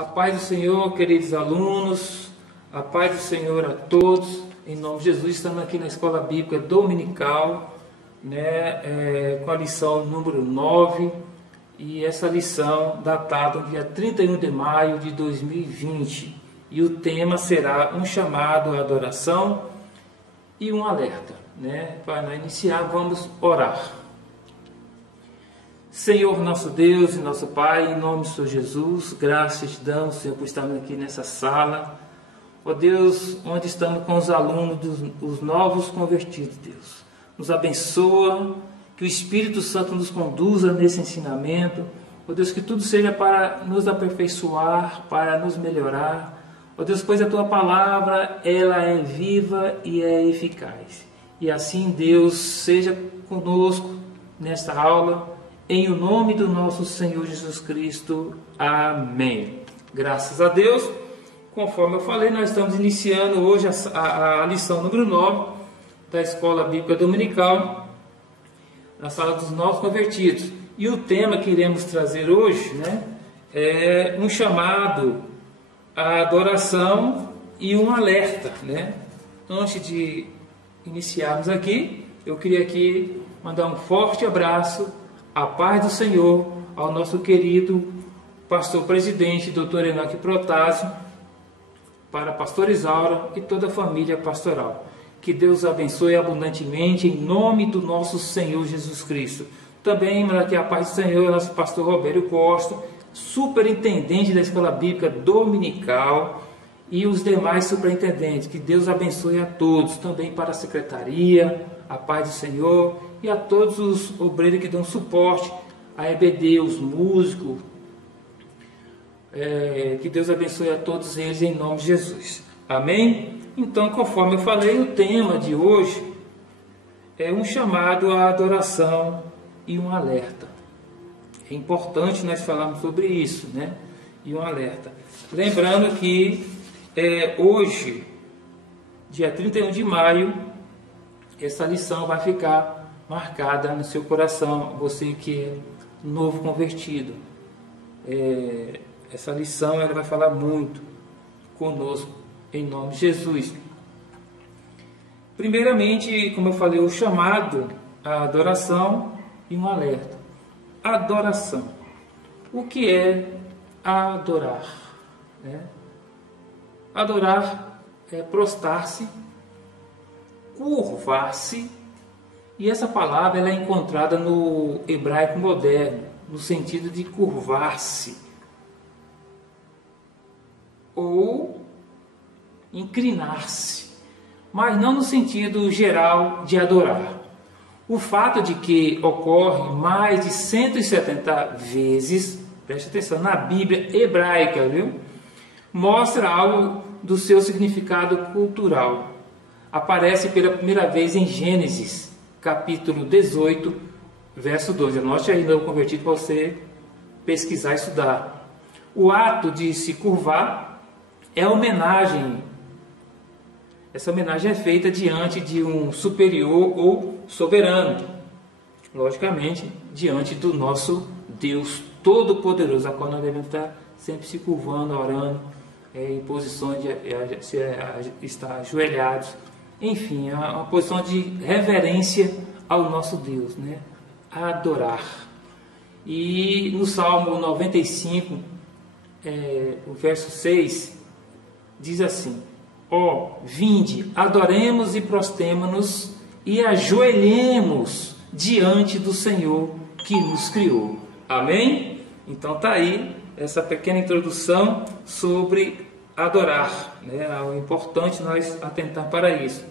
A paz do Senhor, queridos alunos, a paz do Senhor a todos. Em nome de Jesus, estamos aqui na Escola Bíblica Dominical, com a lição número 9, e essa lição datada no dia 31 de maio de 2020. E o tema será um chamado à adoração e um alerta. Para iniciar, vamos orar. Senhor, nosso Deus e nosso Pai, em nome do Senhor Jesus, graças te damos, Senhor, por estarmos aqui nessa sala. Ó Deus, onde estamos com os alunos, os novos convertidos, Deus. Nos abençoa, que o Espírito Santo nos conduza nesse ensinamento. Ó Deus, que tudo seja para nos aperfeiçoar, para nos melhorar. Ó Deus, pois a Tua palavra, ela é viva e é eficaz. E assim, Deus, seja conosco nesta aula, em o nome do nosso Senhor Jesus Cristo. Amém. Graças a Deus, conforme eu falei, nós estamos iniciando hoje a lição número 9 da Escola Bíblica Dominical, na sala dos novos convertidos. E o tema que iremos trazer hoje, é um chamado à adoração e um alerta. Antes de iniciarmos aqui, eu queria aqui mandar um forte abraço, a paz do Senhor, ao nosso querido pastor presidente, Dr. Enoque Protásio, para a pastora Isaura e toda a família pastoral. Que Deus abençoe abundantemente em nome do nosso Senhor Jesus Cristo. Também, aqui a paz do Senhor, nosso pastor Roberto Costa, superintendente da Escola Bíblica Dominical, e os demais superintendentes. Que Deus abençoe a todos, também para a secretaria, a paz do Senhor, e a todos os obreiros que dão suporte à EBD, os músicos. Que Deus abençoe a todos eles em nome de Jesus. Amém? Então, conforme eu falei, o tema de hoje é um chamado à adoração e um alerta. É importante nós falarmos sobre isso, e um alerta. Lembrando que hoje, dia 31 de maio, essa lição vai ficar marcada no seu coração, você que é novo convertido. Essa lição ela vai falar muito conosco, em nome de Jesus. Primeiramente, como eu falei, o chamado à adoração e um alerta. Adoração. O que é adorar? Adorar é prostrar-se, curvar-se, e essa palavra ela é encontrada no hebraico moderno, no sentido de curvar-se ou inclinar-se, mas não no sentido geral de adorar. O fato de que ocorre mais de 170 vezes, preste atenção, na Bíblia hebraica, mostra algo do seu significado cultural. Aparece pela primeira vez em Gênesis, capítulo 18, verso 12. Anote aí, novo convertido, para você pesquisar e estudar. O ato de se curvar é homenagem. Essa homenagem é feita diante de um superior ou soberano. Logicamente, diante do nosso Deus Todo-Poderoso, a qual nós devemos estar sempre se curvando, orando, em posições de estar ajoelhados. Enfim, é uma posição de reverência ao nosso Deus, adorar. E no Salmo 95, o verso 6, diz assim: vinde, adoremos e prostemo-nos e ajoelhemos diante do Senhor que nos criou. Amém? Então está aí essa pequena introdução sobre adorar. É importante nós atentar para isso.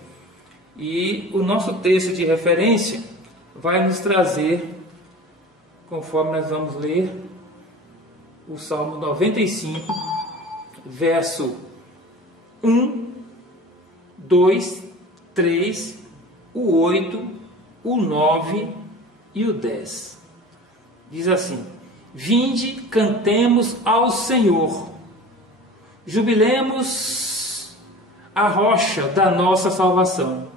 E o nosso texto de referência vai nos trazer, conforme nós vamos ler, o Salmo 95, verso 1, 2, 3, o 8, o 9 e o 10. Diz assim: vinde, cantemos ao Senhor, jubilemos a rocha da nossa salvação.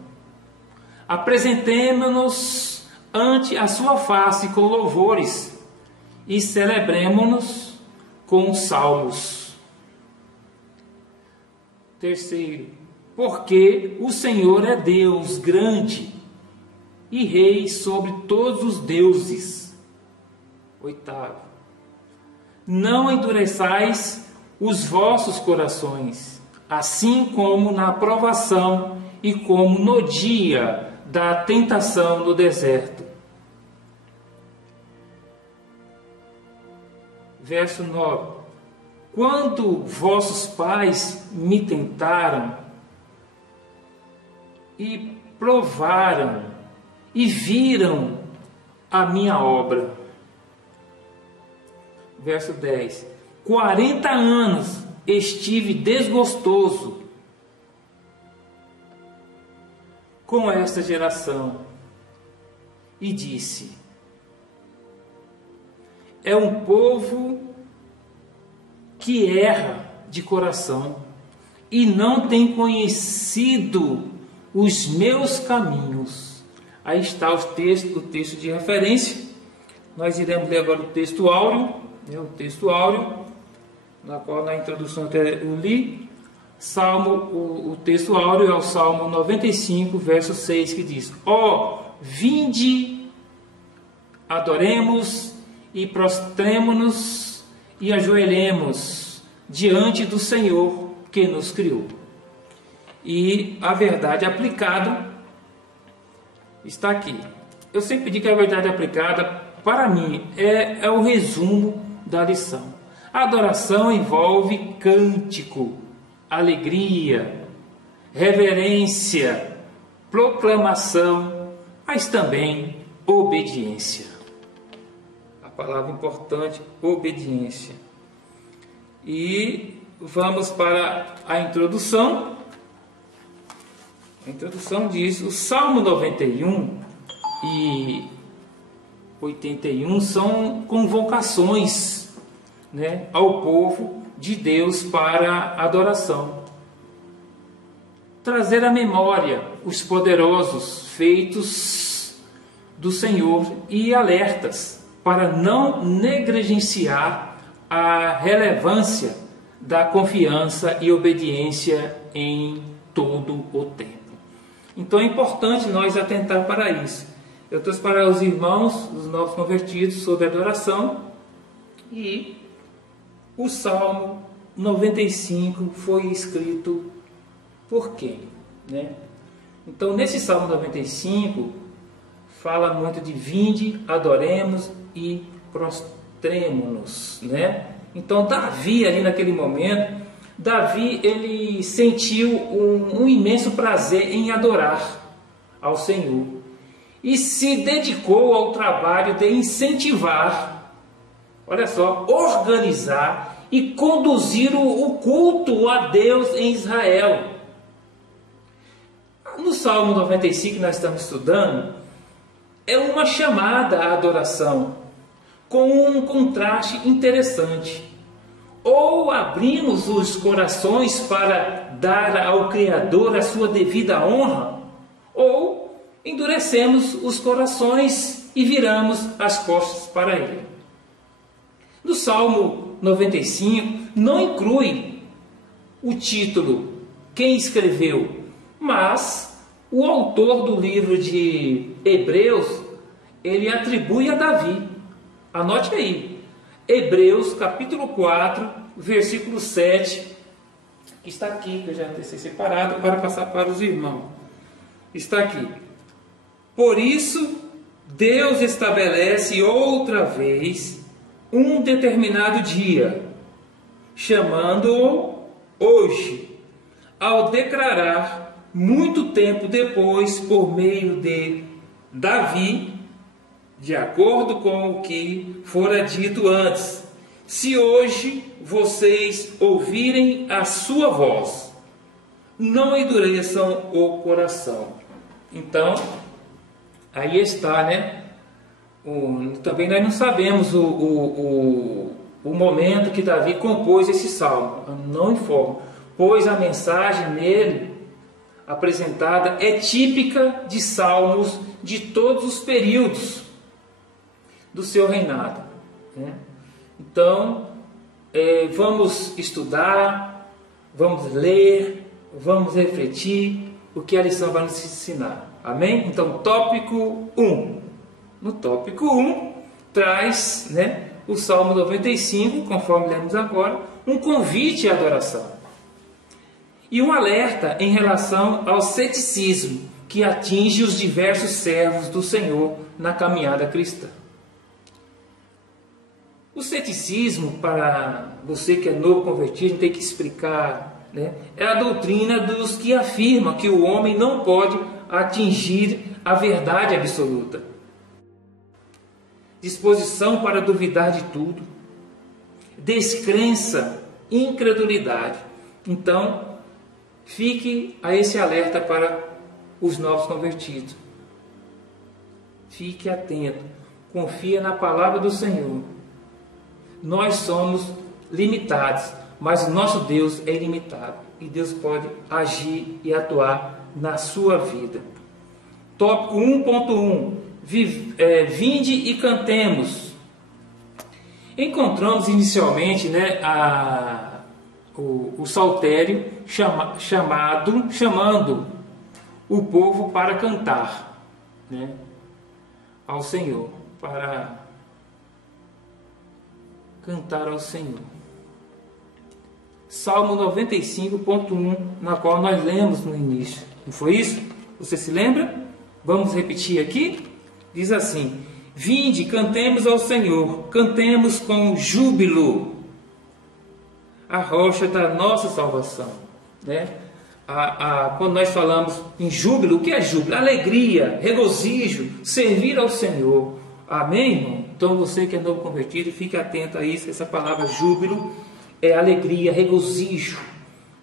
Apresentemo-nos ante a sua face com louvores e celebremo-nos com salmos. Terceiro, porque o Senhor é Deus grande e Rei sobre todos os deuses. Oitavo, não endureçais os vossos corações, assim como na provação e como no dia da tentação no deserto. Verso 9. Quando vossos pais me tentaram e provaram e viram a minha obra. Verso 10. 40 anos estive desgostoso com esta geração e disse: é um povo que erra de coração e não tem conhecido os meus caminhos. Aí está o texto de referência. Nós iremos ler agora o texto áureo, na qual na introdução eu li. O texto áureo é o Salmo 95, verso 6, que diz: vinde, adoremos e prostremo-nos e ajoelhemos diante do Senhor que nos criou. E a verdade aplicada está aqui. Eu sempre digo que a verdade aplicada, para mim, é o resumo da lição. A adoração envolve cântico, alegria, reverência, proclamação, mas também obediência. A palavra importante, obediência. E vamos para a introdução. A introdução diz: o Salmo 91 e 81 são convocações, ao povo de Deus para adoração. Trazer à memória os poderosos feitos do Senhor e alertas para não negligenciar a relevância da confiança e obediência em todo o tempo. Então é importante nós atentar para isso. Eu trouxe para os irmãos, os novos convertidos, sobre adoração, e o Salmo 95 foi escrito por quem? Então, nesse Salmo 95, fala muito de vinde, adoremos e prostremo-nos. Então, Davi, ali naquele momento, ele sentiu um imenso prazer em adorar ao Senhor e se dedicou ao trabalho de incentivar, organizar e conduzir o culto a Deus em Israel. No Salmo 95 que nós estamos estudando, é uma chamada à adoração, com um contraste interessante. Ou abrimos os corações para dar ao Criador a sua devida honra, ou endurecemos os corações e viramos as costas para Ele. No Salmo 95 não inclui o título, quem escreveu, mas o autor do livro de Hebreus, ele atribui a Davi. Anote aí, Hebreus capítulo 4, versículo 7, que está aqui, que eu já deixei separado para passar para os irmãos. Está aqui: por isso Deus estabelece outra vez um determinado dia, chamando-o hoje, ao declarar muito tempo depois, por meio de Davi, de acordo com o que fora dito antes: se hoje vocês ouvirem a sua voz, não endureçam o coração. Então, aí está, também nós não sabemos o momento que Davi compôs esse salmo, não informa, pois a mensagem nele apresentada é típica de salmos de todos os períodos do seu reinado. Então, vamos estudar, vamos ler, vamos refletir o que a lição vai nos ensinar. Amém? Então, tópico 1. No tópico 1, traz, né, o Salmo 95, conforme lemos agora, um convite à adoração. E um alerta em relação ao ceticismo que atinge os diversos servos do Senhor na caminhada cristã. O ceticismo, para você que é novo convertido, tem que explicar, né, é a doutrina dos que afirmam que o homem não pode atingir a verdade absoluta. Disposição para duvidar de tudo, descrença, incredulidade. Então, fique a esse alerta para os novos convertidos. Fique atento, confia na palavra do Senhor. Nós somos limitados, mas o nosso Deus é ilimitado e Deus pode agir e atuar na sua vida. Tópico 1.1: Vinde e cantemos. Encontramos inicialmente, né, o saltério chamando o povo para cantar, né, ao Senhor, para cantar ao Senhor. Salmo 95.1, na qual nós lemos no início. Não foi isso? Você se lembra? Vamos repetir aqui? Diz assim: Vinde, cantemos ao Senhor, cantemos com júbilo, a rocha da nossa salvação. Né? Quando nós falamos em júbilo, o que é júbilo? Alegria, regozijo, servir ao Senhor. Amém, irmão? Então você que é novo convertido, fique atento a isso. Essa palavra júbilo é alegria, regozijo.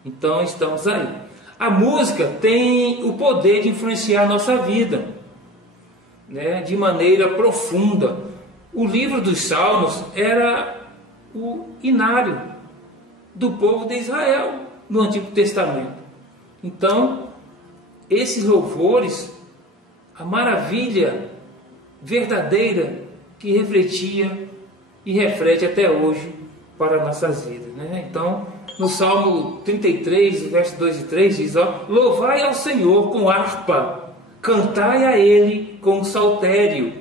Então estamos aí. A música tem o poder de influenciar a nossa vida, né, de maneira profunda. O livro dos Salmos era o inário do povo de Israel no Antigo Testamento. Então, esses louvores, a maravilha verdadeira que refletia e reflete até hoje para nossas vidas, né? Então, no Salmo 33, versos 2 e 3, diz: louvai ao Senhor com harpa, cantai a Ele com saltério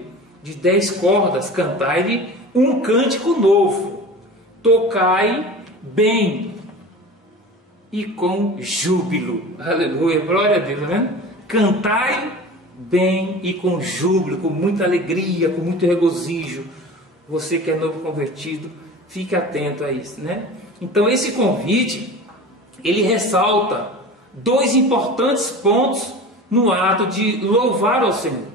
de 10 cordas, cantai-lhe um cântico novo, tocai bem e com júbilo. Aleluia, glória a Deus, né? Cantai bem e com júbilo, com muita alegria, com muito regozijo. Você que é novo convertido, fique atento a isso, né? Então esse convite, ele ressalta 2 importantes pontos no ato de louvar ao Senhor.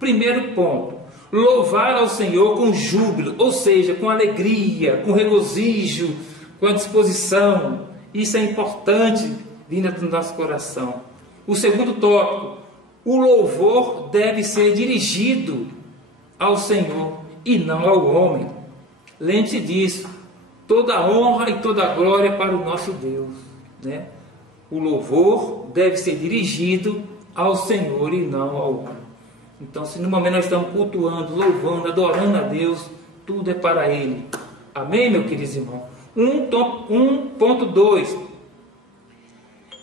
Primeiro ponto: louvar ao Senhor com júbilo, ou seja, com alegria, com regozijo, com a disposição. Isso é importante vindo do nosso coração. O segundo tópico: o louvor deve ser dirigido ao Senhor e não ao homem. Lembre-se disso. Toda honra e toda glória para o nosso Deus, né? O louvor deve ser dirigido ao Senhor e não ao homem. Então, se no momento nós estamos cultuando, louvando, adorando a Deus, tudo é para Ele. Amém, meu querido irmão? 1.2: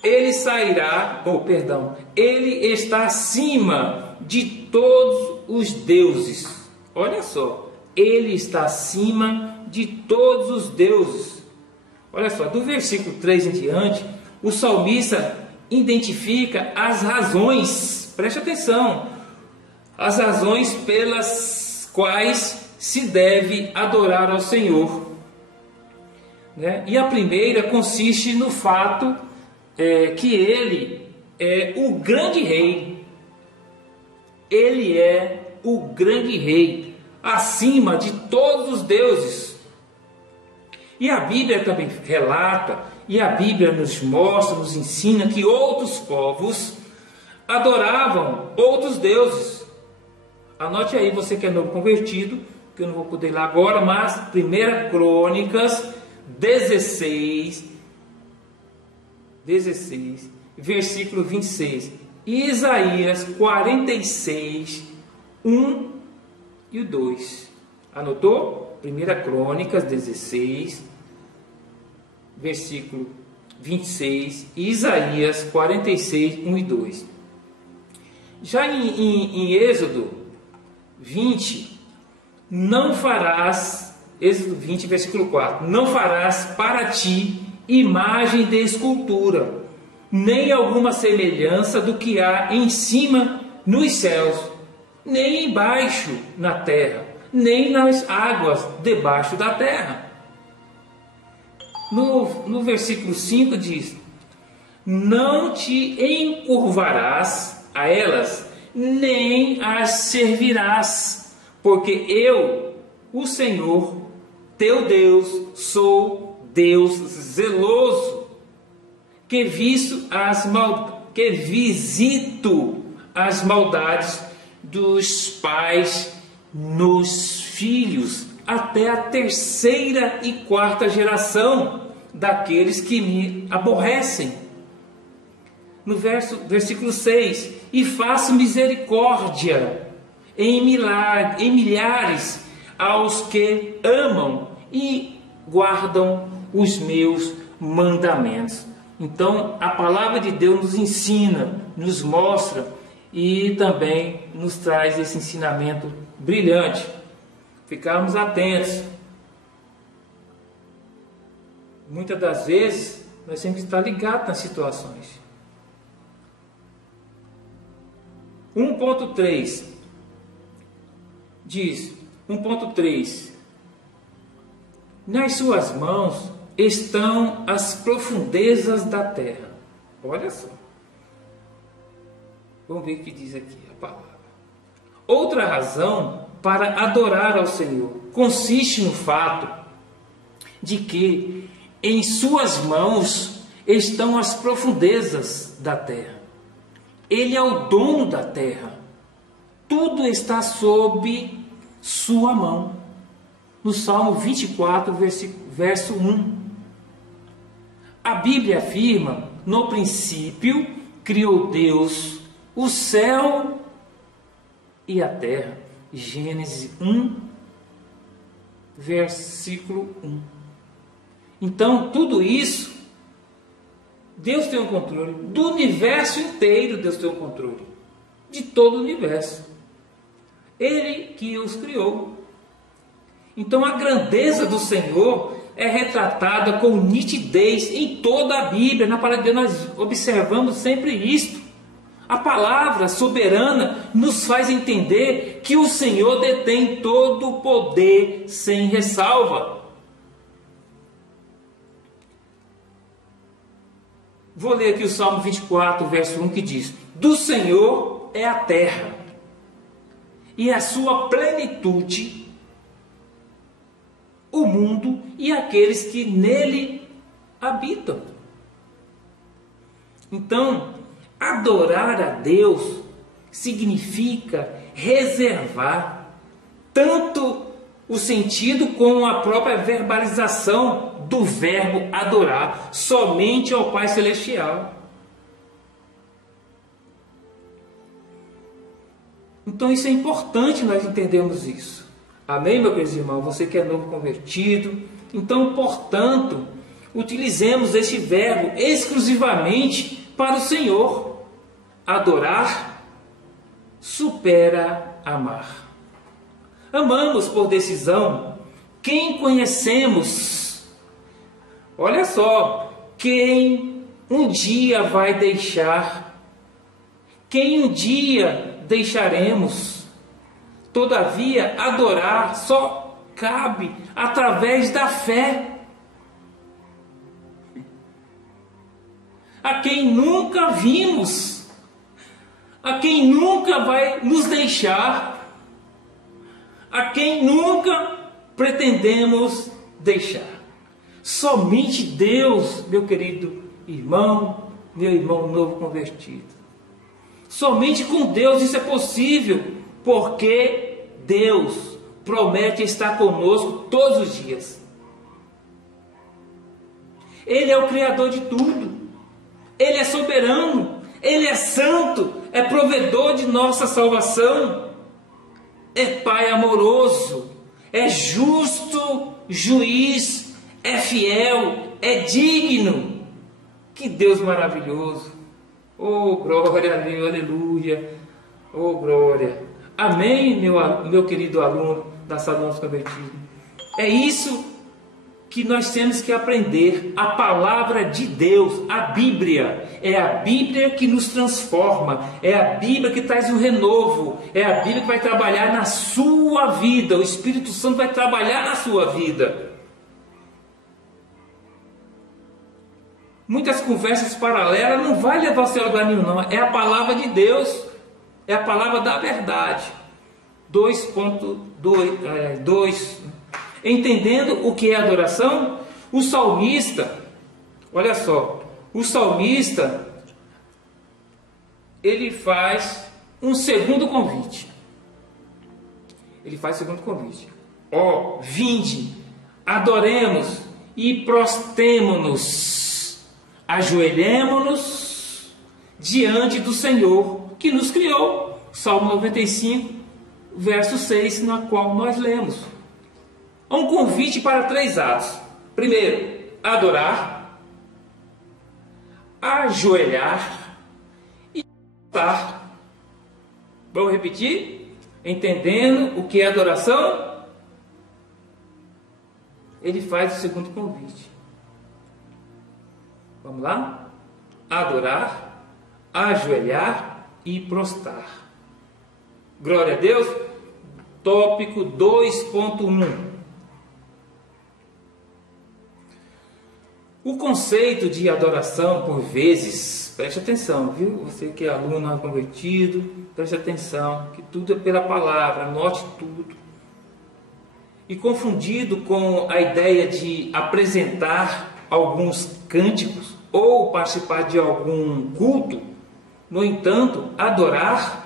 Ele sairá, Ele está acima de todos os deuses. Olha só, Ele está acima de todos os deuses. Olha só, do versículo 3 em diante, o salmista identifica as razões, preste atenção, as razões pelas quais se deve adorar ao Senhor, né? E a primeira consiste no fato que Ele é o grande rei. Ele é o grande rei, acima de todos os deuses. E a Bíblia também relata, e a Bíblia nos mostra, nos ensina que outros povos adoravam outros deuses. Anote aí, você que é novo convertido, que eu não vou poder ir lá agora, mas 1 Crônicas 16, versículo 26. E Isaías 46, 1 e o 2. Anotou? 1 Crônicas 16, versículo 26 e Isaías 46, 1 e 2. Já em Êxodo 20, não farás, Êxodo 20, versículo 4, não farás para ti imagem de escultura, nem alguma semelhança do que há em cima nos céus, nem embaixo na terra, nem nas águas debaixo da terra. No versículo 5 diz: não te encurvarás a elas, nem as servirás, porque eu, o Senhor, teu Deus, sou Deus zeloso, que visito as maldades dos pais nos filhos, até a terceira e quarta geração daqueles que me aborrecem. No versículo 6, e faço misericórdia em milhares aos que amam e guardam os meus mandamentos. Então, a palavra de Deus nos ensina, nos mostra e também nos traz esse ensinamento brilhante. Ficarmos atentos. Muitas das vezes, nós temos que estar ligados nas situações. 1.3 diz, 1.3, nas suas mãos estão as profundezas da terra. Olha só. Vamos ver o que diz aqui a palavra. Outra razão para adorar ao Senhor consiste no fato de que em suas mãos estão as profundezas da terra. Ele é o dono da terra. Tudo está sob sua mão. No Salmo 24, verso 1. A Bíblia afirma: no princípio criou Deus o céu e a terra. Gênesis 1, versículo 1. Então, tudo isso, Deus tem o controle. Do universo inteiro, Deus tem o controle. De todo o universo. Ele que os criou. Então, a grandeza do Senhor é retratada com nitidez em toda a Bíblia. Na palavra de Deus nós observamos sempre isto. A palavra soberana nos faz entender que o Senhor detém todo o poder sem ressalva. Vou ler aqui o Salmo 24, verso 1, que diz: do Senhor é a terra e a sua plenitude, o mundo e aqueles que nele habitam. Então, adorar a Deus significa reservar tanto o sentido como a própria verbalização do verbo adorar somente ao Pai Celestial. Então isso é importante nós entendermos isso. Amém, meu querido irmão? Você que é novo convertido. Então, portanto, utilizemos este verbo exclusivamente para o Senhor. Adorar supera amar. Amamos por decisão quem conhecemos. Olha só, quem um dia vai deixar, quem um dia deixaremos. Todavia, adorar só cabe através da fé. A quem nunca vimos, a quem nunca vai nos deixar, a quem nunca pretendemos deixar. Somente Deus, meu querido irmão, meu irmão novo convertido. Somente com Deus isso é possível, porque Deus promete estar conosco todos os dias. Ele é o Criador de tudo. Ele é soberano. Ele é santo. É provedor de nossa salvação. É Pai amoroso. É justo juiz. É fiel. É digno. Que Deus maravilhoso! Oh, glória a Deus, aleluia! Oh, glória! Amém, meu querido aluno da Sala dos Convertidos. É isso que nós temos que aprender. A palavra de Deus, a Bíblia. É a Bíblia que nos transforma. É a Bíblia que traz um renovo. É a Bíblia que vai trabalhar na sua vida. O Espírito Santo vai trabalhar na sua vida. Muitas conversas paralelas não vai levar você a lugar nenhum, não. É a palavra de Deus. É a palavra da verdade. 2.2. Entendendo o que é adoração, o salmista, olha só, o salmista, ele faz um segundo convite. Ele faz o segundo convite. Ó, vinde, adoremos e prostemo-nos, ajoelhemo-nos diante do Senhor que nos criou. Salmo 95, verso 6, na qual nós lemos. Há um convite para 3 atos. Primeiro, adorar, ajoelhar e estar. Vamos repetir? Entendendo o que é adoração? Ele faz o segundo convite. Vamos lá? Adorar, ajoelhar e prostrar. Glória a Deus. Tópico 2.1. O conceito de adoração, por vezes, preste atenção, viu? Você que é aluno não convertido, preste atenção, que tudo é pela palavra, anote tudo. E confundido com a ideia de apresentar alguns cânticos ou participar de algum culto, no entanto, adorar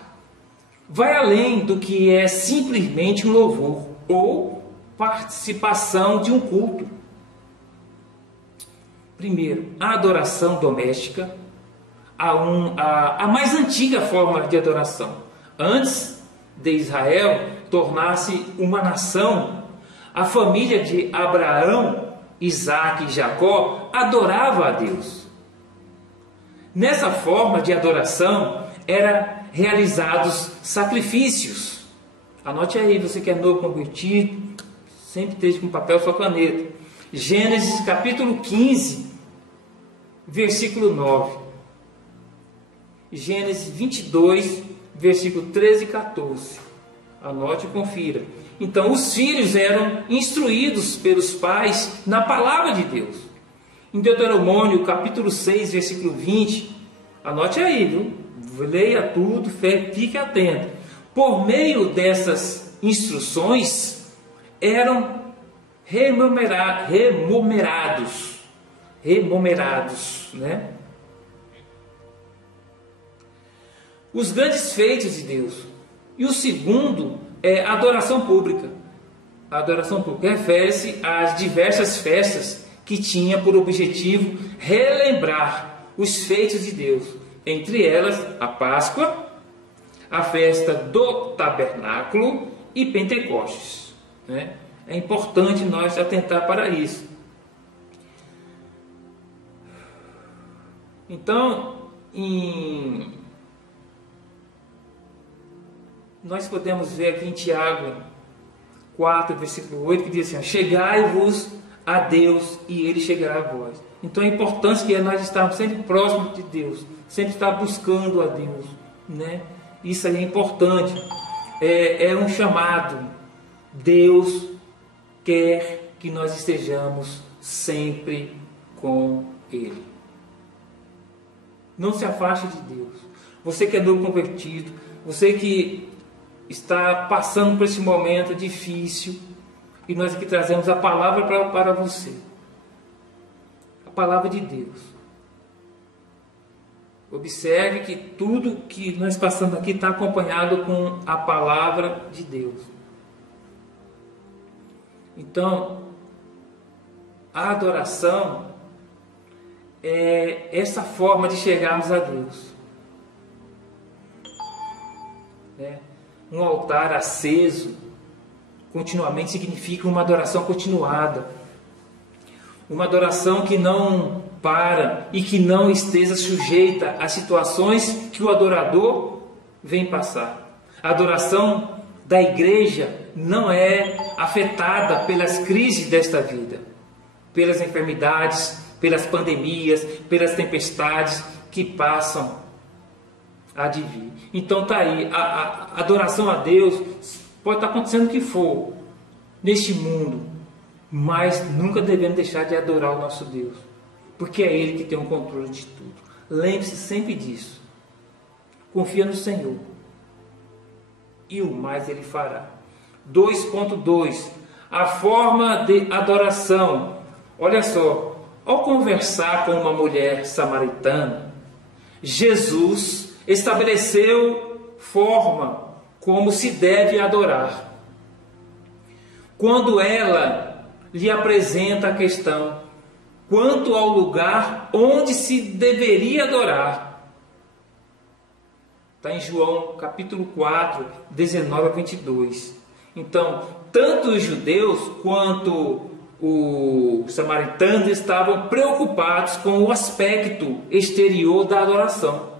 vai além do que é simplesmente um louvor ou participação de um culto. Primeiro, a adoração doméstica, a mais antiga forma de adoração. Antes de Israel tornar-se uma nação, a família de Abraão, Isaque e Jacó adorava a Deus. Nessa forma de adoração eram realizados sacrifícios. Anote aí, você que é novo convertido, sempre esteja com papel e sua caneta. Gênesis capítulo 15, versículo 9. Gênesis 22, versículo 13 e 14. Anote e confira. Então, os filhos eram instruídos pelos pais na palavra de Deus. Em Deuteronômio, capítulo 6, versículo 20. Anote aí, viu? Leia tudo, fique atento. Por meio dessas instruções, eram remomerados, né? Os grandes feitos de Deus. E o segundo é a adoração pública. A adoração pública refere-se às diversas festas que tinha por objetivo relembrar os feitos de Deus. Entre elas, a Páscoa, a festa do Tabernáculo e Pentecostes, né? É importante nós atentar para isso. Então, nós podemos ver aqui em Tiago 4, versículo 8, que diz assim: chegai-vos a Deus e Ele chegará a vós. Então é importante que nós estarmos sempre próximos de Deus, sempre estar buscando a Deus, né? Isso aí é importante, é um chamado. Deus quer que nós estejamos sempre com Ele. Não se afaste de Deus. Você que é novo convertido, você que está passando por esse momento difícil, e nós aqui trazemos a palavra para você. A palavra de Deus. Observe que tudo que nós passamos aqui está acompanhado com a palavra de Deus. Então, a adoração é essa forma de chegarmos a Deus. Um altar aceso continuamente significa uma adoração continuada. Uma adoração que não para e que não esteja sujeita às situações que o adorador vem passar. A adoração da igreja não é afetada pelas crises desta vida, pelas enfermidades, pelas pandemias, pelas tempestades que passam a vir. Então está aí, a adoração a Deus pode estar acontecendo o que for neste mundo, mas nunca devemos deixar de adorar o nosso Deus, porque é Ele que tem o controle de tudo. Lembre-se sempre disso. Confia no Senhor e o mais Ele fará. 2.2 A forma de adoração. Olha só, ao conversar com uma mulher samaritana, Jesus estabeleceu forma como se deve adorar. Quando ela lhe apresenta a questão quanto ao lugar onde se deveria adorar, está em João capítulo 4, 19 a 22. Então, tanto os judeus quanto os samaritanos estavam preocupados com o aspecto exterior da adoração,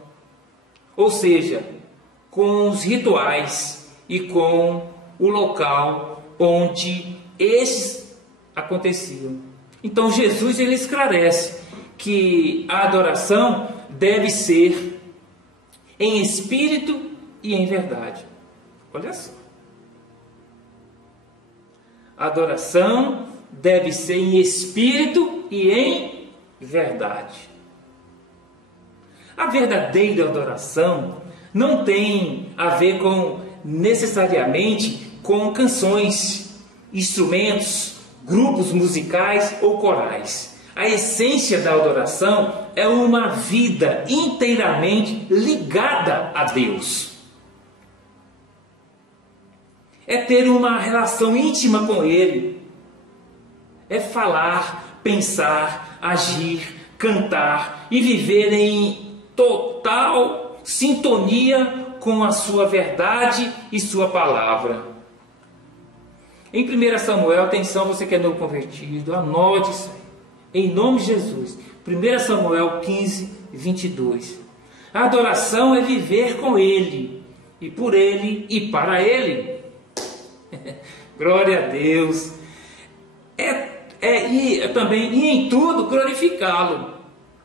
ou seja, com os rituais e com o local onde esses aconteciam. Então Jesus ele esclarece que a adoração deve ser em espírito e em verdade. Olha só. A adoração deve ser em espírito e em verdade. A verdadeira adoração não tem a ver necessariamente com canções, instrumentos, grupos musicais ou corais. A essência da adoração é uma vida inteiramente ligada a Deus. É ter uma relação íntima com Ele. É falar, pensar, agir, cantar e viver em total sintonia com a sua verdade e sua palavra. Em 1 Samuel, atenção, você que é novo convertido, anote isso aí. Em nome de Jesus. 1 Samuel 15, 22. A adoração é viver com Ele, e por Ele, e para Ele. Glória a Deus. E também, e em tudo, glorificá-lo,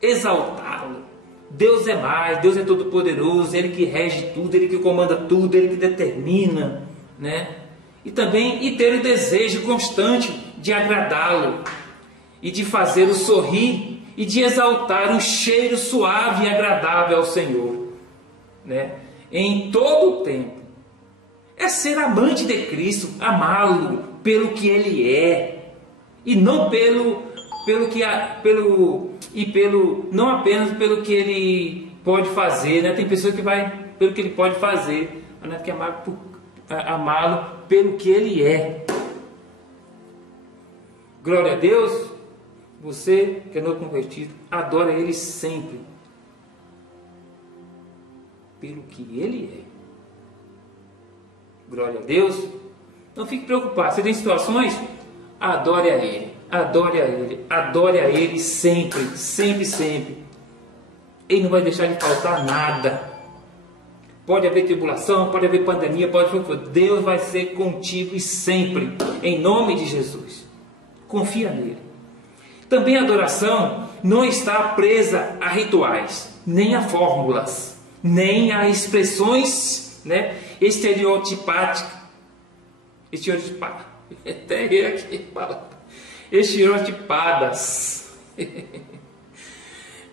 exaltá-lo. Deus é mais, Deus é todo poderoso, Ele que rege tudo, Ele que comanda tudo, Ele que determina, né? E também ter o desejo constante de agradá-lo e de fazê-lo sorrir e de exaltar um cheiro suave e agradável ao Senhor, né? Em todo o tempo. É ser amante de Cristo, amá-lo pelo que Ele é e não não apenas pelo que Ele pode fazer, né? Tem pessoas que vai pelo que Ele pode fazer, mas não é que amá-lo pelo que Ele é. Glória a Deus. Você que é novo convertido, adora Ele sempre pelo que Ele é. Glória a Deus. Não fique preocupado. Se tem situações, adore a Ele. Adore a Ele. Adore a Ele sempre, sempre, sempre. Ele não vai deixar de faltar nada. Pode haver tribulação, pode haver pandemia, Deus vai ser contigo e sempre, em nome de Jesus. Confia nele. Também a adoração não está presa a rituais, nem a fórmulas, nem a expressões, né, estereotipadas.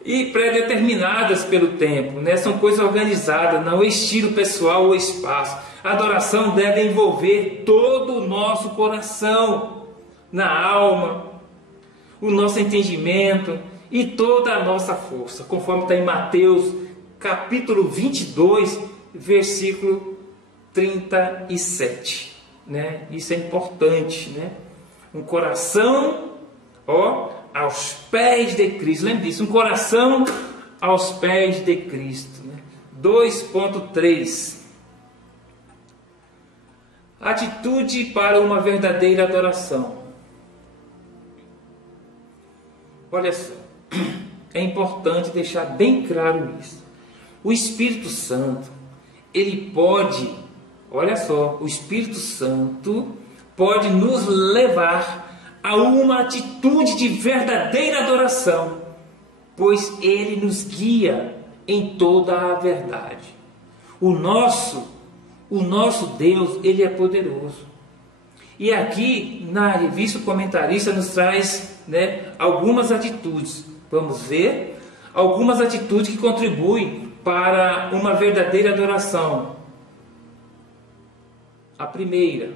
E pré-determinadas pelo tempo, né? São coisas organizadas, não estilo pessoal ou espaço. A adoração deve envolver todo o nosso coração, na alma, o nosso entendimento e toda a nossa força, conforme está em Mateus capítulo 22, versículo 37, né? Isso é importante, né? Um coração, aos pés de Cristo. Lembre disso, um coração aos pés de Cristo, né? 2.3 Atitude para uma verdadeira adoração. Olha só, é importante deixar bem claro isso. O Espírito Santo, ele pode, olha só, o Espírito Santo pode nos levar a uma atitude de verdadeira adoração, pois ele nos guia em toda a verdade. O nosso Deus, ele é poderoso. E aqui na revista o comentarista nos traz, algumas atitudes. Vamos ver algumas atitudes que contribuem para uma verdadeira adoração. A primeira,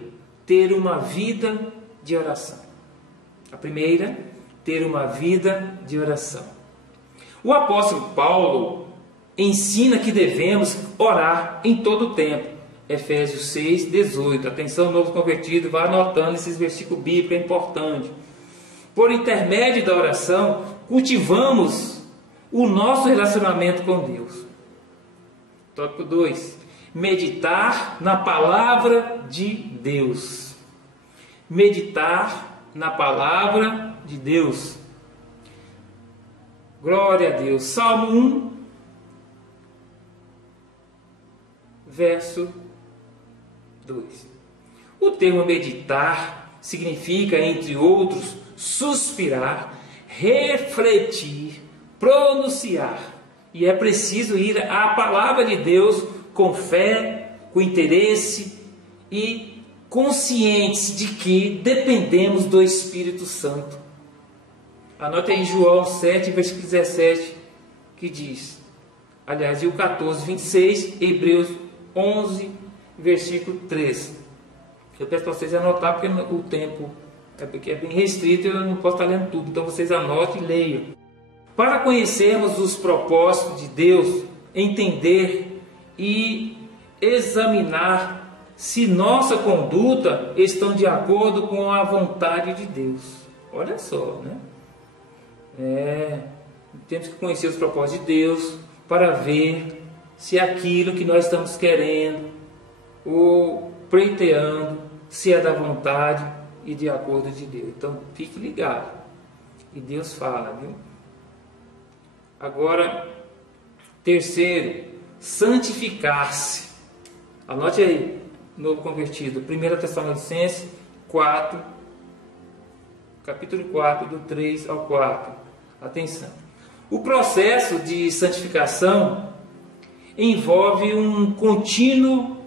ter uma vida de oração. A primeira, ter uma vida de oração. O apóstolo Paulo ensina que devemos orar em todo o tempo. Efésios 6, 18. Atenção, novo convertido, vá anotando esses versículos bíblicos, é importante. Por intermédio da oração, cultivamos o nosso relacionamento com Deus. Tópico 2. Meditar na palavra de Deus. Meditar na palavra de Deus. Glória a Deus. Salmo 1, verso 2. O termo meditar significa, entre outros, suspirar, refletir, pronunciar. E é preciso ir à palavra de Deus com fé, com interesse e conscientes de que dependemos do Espírito Santo. Anote aí João 7, versículo 17, que diz, aliás, e o 14, 26, Hebreus 11, versículo 3. Eu peço para vocês anotar, porque o tempo é bem restrito e eu não posso estar lendo tudo. Então vocês anotem e leiam. Para conhecermos os propósitos de Deus, entender e examinar se nossa conduta estão de acordo com a vontade de Deus. Olha só, temos que conhecer os propósitos de Deus para ver se aquilo que nós estamos querendo ou pleiteando, se é da vontade e de acordo de Deus. Então fique ligado. E Deus fala, viu? Agora, terceiro, santificar-se. Anote aí, novo convertido, 1 Tessalonicenses 4, capítulo 4, do 3 ao 4. Atenção. O processo de santificação envolve um contínuo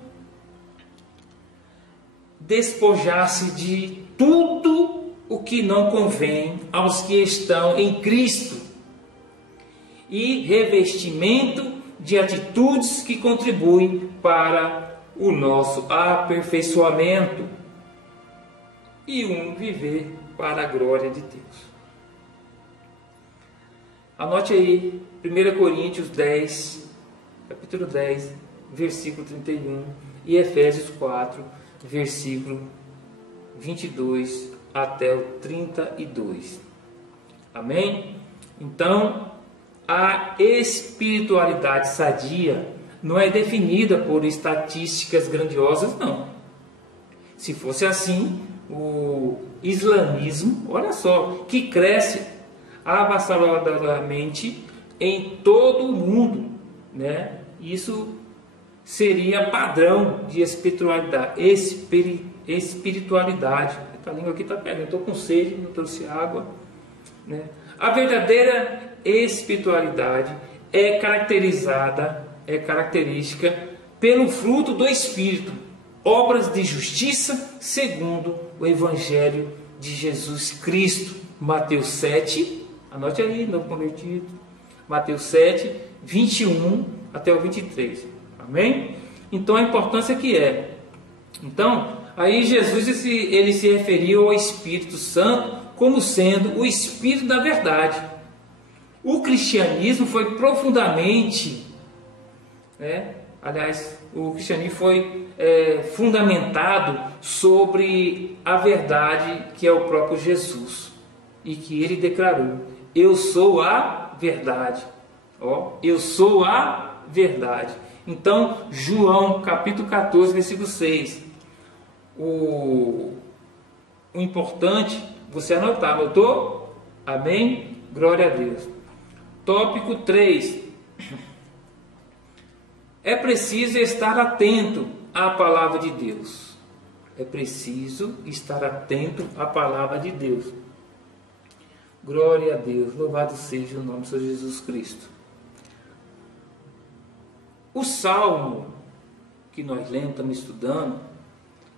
despojar-se de tudo o que não convém aos que estão em Cristo e revestimento de atitudes que contribuem para o nosso aperfeiçoamento e viver para a glória de Deus. Anote aí 1 Coríntios 10, capítulo 10, versículo 31 e Efésios 4, versículo 22 até o 32. Amém? Então, a espiritualidade sadia não é definida por estatísticas grandiosas, não. Se fosse assim, o islamismo, olha só, que cresce avassaladoramente em todo o mundo, Isso seria padrão de espiritualidade. A língua aqui está pegando, estou com sede, não trouxe água. A verdadeira espiritualidade é característica pelo fruto do Espírito, obras de justiça segundo o Evangelho de Jesus Cristo. Mateus 7, anote aí, novo convertido, Mateus 7, 21 até o 23. Amém? Então a importância que é. Então, aí Jesus ele se referiu ao Espírito Santo como sendo o Espírito da verdade. O cristianismo foi profundamente, o cristianismo foi fundamentado sobre a verdade que é o próprio Jesus. E que ele declarou, eu sou a verdade. Eu sou a verdade. Então, João capítulo 14, versículo 6. O importante, você anotar, anotou? Amém? Glória a Deus. Tópico 3. É preciso estar atento à palavra de Deus. É preciso estar atento à palavra de Deus. Glória a Deus, louvado seja o nome do Senhor Jesus Cristo. O salmo que nós lemos, estamos estudando,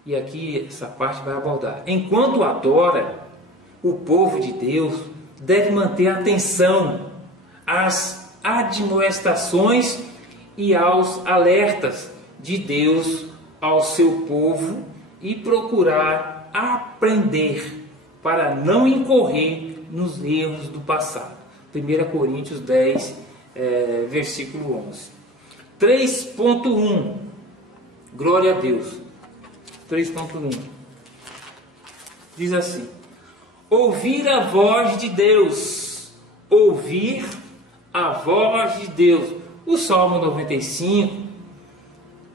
e aqui essa parte vai abordar. Enquanto adora, o povo de Deus deve manter atenção às admoestações e aos alertas de Deus ao seu povo e procurar aprender para não incorrer nos erros do passado. 1 Coríntios 10, versículo 11. 3.1. Glória a Deus. 3.1. Diz assim: ouvir a voz de Deus. Ouvir a voz de Deus. O Salmo 95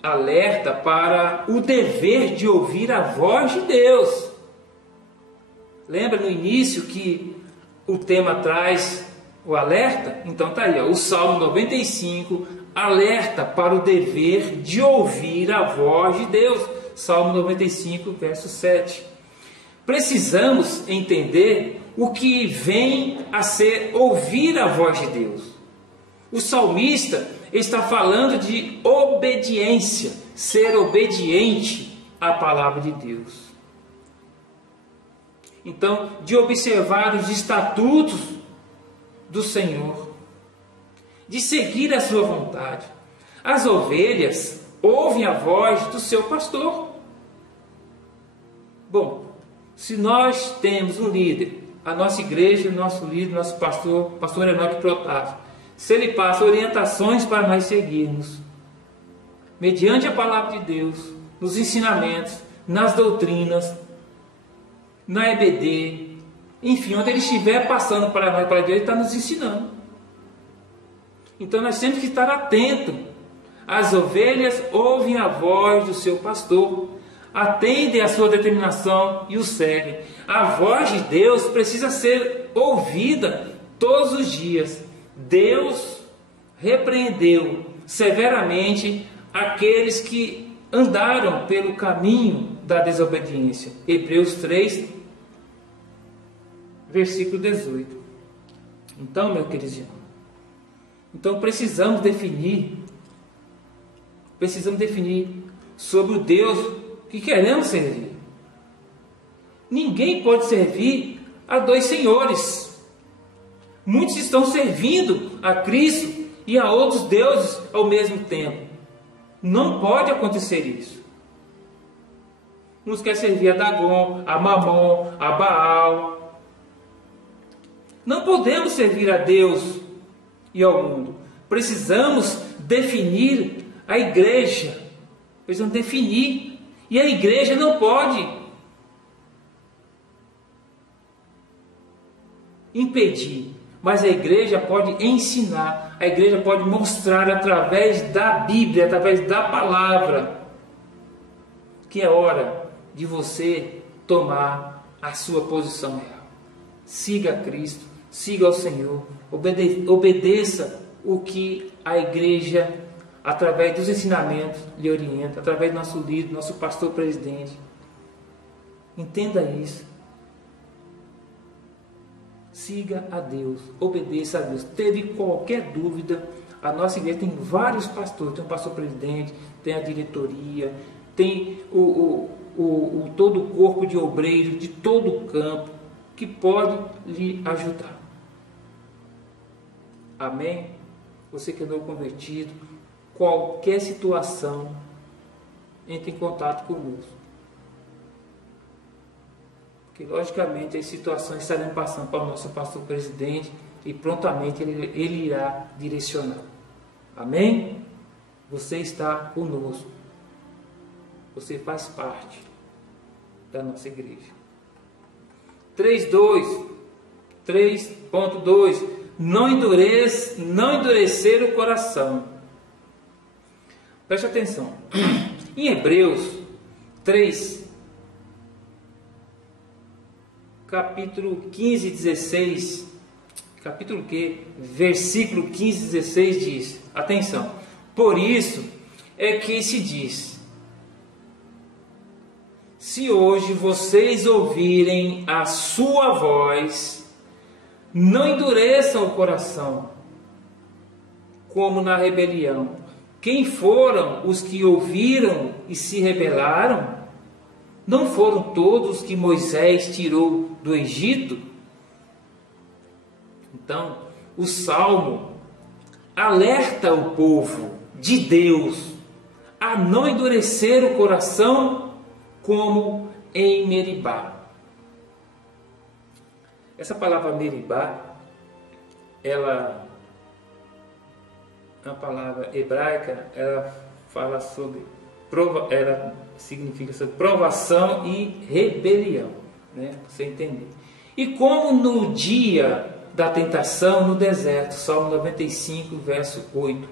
alerta para o dever de ouvir a voz de Deus. Lembra no início que o tema traz o alerta? Então está aí, ó, o Salmo 95 alerta para o dever de ouvir a voz de Deus. Salmo 95, verso 7. Precisamos entender o que vem a ser ouvir a voz de Deus. O salmista está falando de obediência, ser obediente à palavra de Deus. Então, de observar os estatutos do Senhor, de seguir a sua vontade. As ovelhas ouvem a voz do seu pastor. Bom, se nós temos um líder, a nossa igreja, nosso líder, nosso pastor Enoque Protásio, se ele passa orientações para nós seguirmos, mediante a palavra de Deus, nos ensinamentos, nas doutrinas, na EBD, enfim, onde ele estiver passando para nós, para Deus, ele está nos ensinando. Então nós temos que estar atentos. As ovelhas ouvem a voz do seu pastor, atendem à sua determinação e o seguem. A voz de Deus precisa ser ouvida todos os dias. Deus repreendeu severamente aqueles que andaram pelo caminho da desobediência. Hebreus 3, versículo 18. Então, meu querido irmão, precisamos definir sobre o Deus que queremos servir. Ninguém pode servir a dois senhores. Muitos estão servindo a Cristo e a outros deuses ao mesmo tempo. Não pode acontecer isso. Uns querem servir a Dagon, a Mamon, a Baal. Não podemos servir a Deus e ao mundo. Precisamos definir a igreja. Precisamos definir. E a igreja não pode impedir. Mas a igreja pode ensinar, a igreja pode mostrar através da Bíblia, através da palavra, que é hora de você tomar a sua posição real. Siga a Cristo, siga ao Senhor, obedeça o que a igreja, através dos ensinamentos, lhe orienta, através do nosso líder, nosso pastor presidente. Entenda isso. Siga a Deus, obedeça a Deus. Teve qualquer dúvida, a nossa igreja tem vários pastores, tem o pastor presidente, tem a diretoria, tem todo o corpo de obreiros de todo o campo que pode lhe ajudar. Amém? Você que é novo convertido, qualquer situação, entre em contato conosco. Que logicamente as situações estarão passando para o nosso pastor presidente e prontamente ele irá direcionar. Amém? Você está conosco. Você faz parte da nossa igreja. 3.2 Não endurecer o coração. Preste atenção. Em Hebreus 3, capítulo 15 e 16, capítulo que, versículo 15 e 16 diz, atenção, por isso é que se diz, se hoje vocês ouvirem a sua voz, não endureçam o coração, como na rebelião. Quem foram os que ouviram e se rebelaram? Não foram todos que Moisés tirou do Egito? Então, o Salmo alerta o povo de Deus a não endurecer o coração como em Meribá. Essa palavra Meribá, ela é uma palavra hebraica, ela fala sobre ela significa sobre provação e rebelião, né? Você entender. E como no dia da tentação no deserto, Salmo 95, verso 8,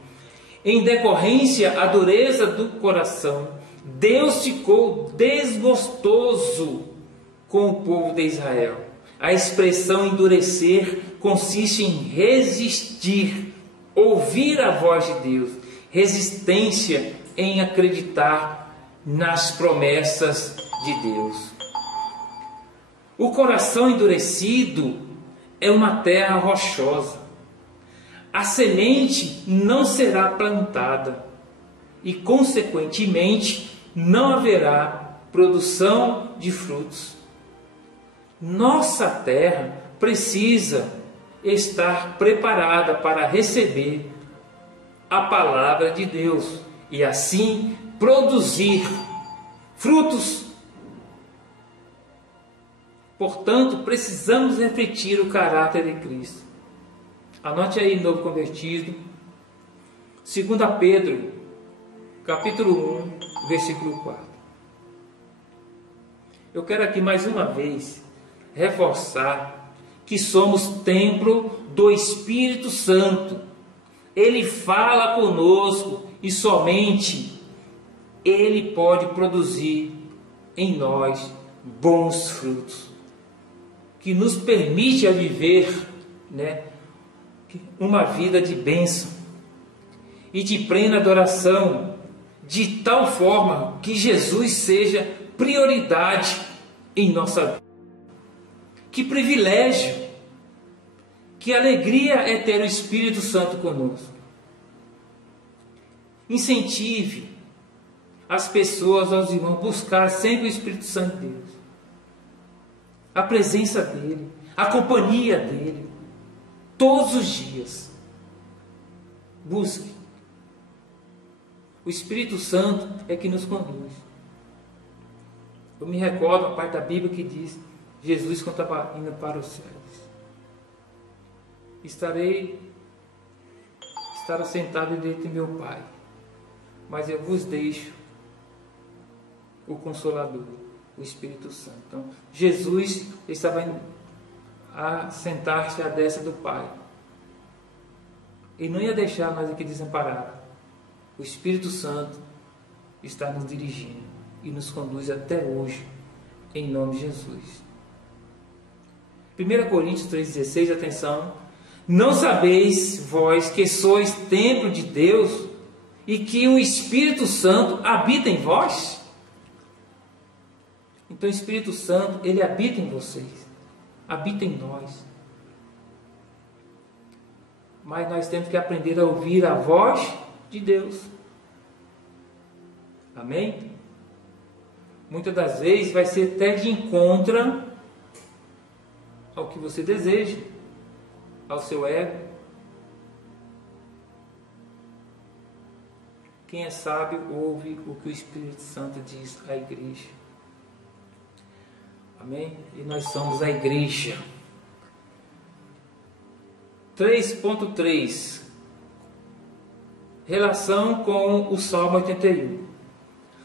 em decorrência da dureza do coração, Deus ficou desgostoso com o povo de Israel. A expressão endurecer consiste em resistir, ouvir a voz de Deus, resistência em acreditar nas promessas de Deus. O coração endurecido é uma terra rochosa. A semente não será plantada e, consequentemente, não haverá produção de frutos. Nossa terra precisa estar preparada para receber a palavra de Deus e assim produzir frutos. Portanto, precisamos refletir o caráter de Cristo. Anote aí, novo convertido, 2 Pedro, capítulo 1, versículo 4. Eu quero aqui mais uma vez reforçar que somos templo do Espírito Santo. Ele fala conosco e somente Ele pode produzir em nós bons frutos, que nos permite a viver, né, uma vida de bênção e de plena adoração, de tal forma que Jesus seja prioridade em nossa vida. Que privilégio, que alegria é ter o Espírito Santo conosco. Incentive as pessoas, aos irmãos, buscar sempre o Espírito Santo de Deus, a presença dEle, a companhia dEle, todos os dias. Busque. O Espírito Santo é que nos conduz. Eu me recordo a parte da Bíblia que diz, Jesus, quando estava indo para os céus, estarei sentado diante de meu Pai, mas eu vos deixo o Consolador, o Espírito Santo. Então, Jesus estava indo a sentar-se à destra do Pai. E não ia deixar nós aqui desamparados. O Espírito Santo está nos dirigindo e nos conduz até hoje, em nome de Jesus. 1 Coríntios 3,16, atenção. Não sabeis vós que sois templo de Deus e que o Espírito Santo habita em vós? Então o Espírito Santo, ele habita em vocês, habita em nós. Mas nós temos que aprender a ouvir a voz de Deus. Amém? Muitas das vezes vai ser até de encontro ao que você deseja, ao seu ego. Quem é sábio ouve o que o Espírito Santo diz à igreja. Amém? E nós somos a igreja. 3.3 Relação com o Salmo 81.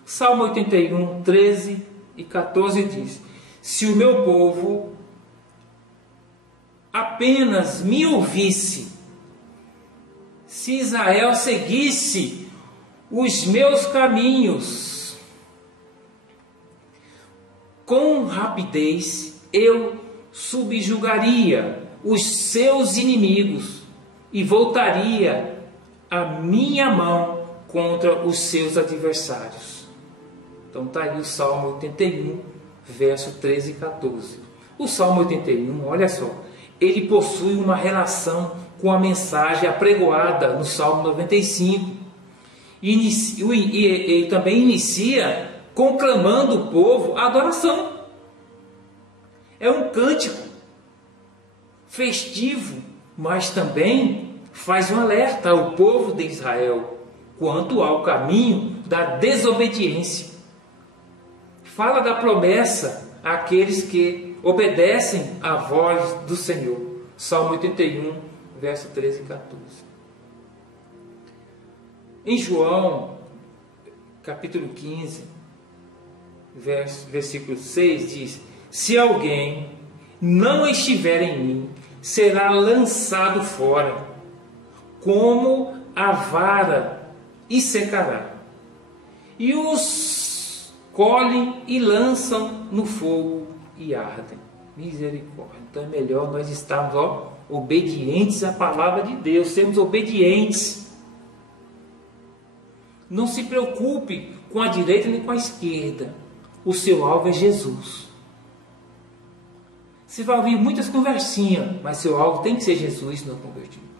Salmo 81, 13 e 14 diz: se o meu povo apenas me ouvisse, se Israel seguisse os meus caminhos, com rapidez eu subjugaria os seus inimigos e voltaria a minha mão contra os seus adversários. Então está aí o Salmo 81, verso 13 e 14. O Salmo 81, olha só, ele possui uma relação com a mensagem apregoada no Salmo 95. E também inicia conclamando o povo à adoração. É um cântico festivo, mas também faz um alerta ao povo de Israel quanto ao caminho da desobediência. Fala da promessa àqueles que obedecem à voz do Senhor. Salmo 81, verso 13 e 14. Em João, capítulo 15, versículo 6, diz: se alguém não estiver em mim, será lançado fora, como a vara, e secará. E os colhem e lançam no fogo e ardem. Misericórdia. Então é melhor nós estarmos obedientes à palavra de Deus, sermos obedientes. Não se preocupe com a direita nem com a esquerda. O seu alvo é Jesus. Você vai ouvir muitas conversinhas, mas seu alvo tem que ser Jesus, não convertido.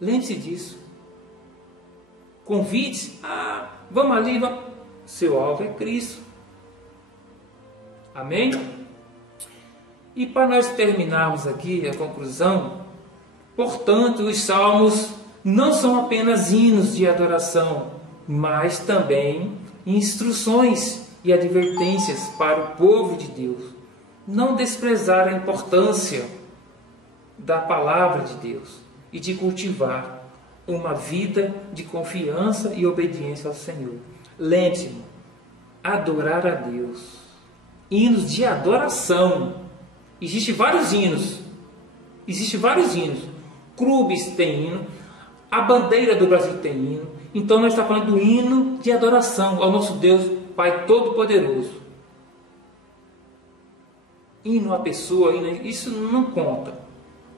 Lembre-se disso. Convite, vamos ali, vamos. Seu alvo é Cristo. Amém? E para nós terminarmos aqui a conclusão, portanto, os salmos não são apenas hinos de adoração, mas também instruções e advertências para o povo de Deus. Não desprezar a importância da palavra de Deus e de cultivar uma vida de confiança e obediência ao Senhor. Lembre-se, adorar a Deus. Hinos de adoração. Existem vários hinos. Clubes têm hino. A bandeira do Brasil tem hino. Então nós estamos falando do hino de adoração ao nosso Deus, Pai Todo-Poderoso. Hino a pessoa, isso não conta.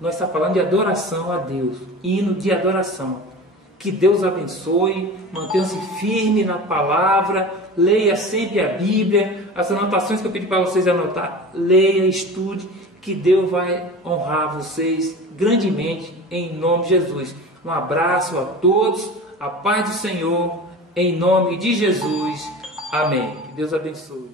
Nós estamos falando de adoração a Deus. Hino de adoração. Que Deus abençoe, mantenha-se firme na palavra, leia sempre a Bíblia, as anotações que eu pedi para vocês anotar, leia, estude, que Deus vai honrar vocês grandemente em nome de Jesus. Um abraço a todos, a paz do Senhor, em nome de Jesus. Amém. Que Deus abençoe.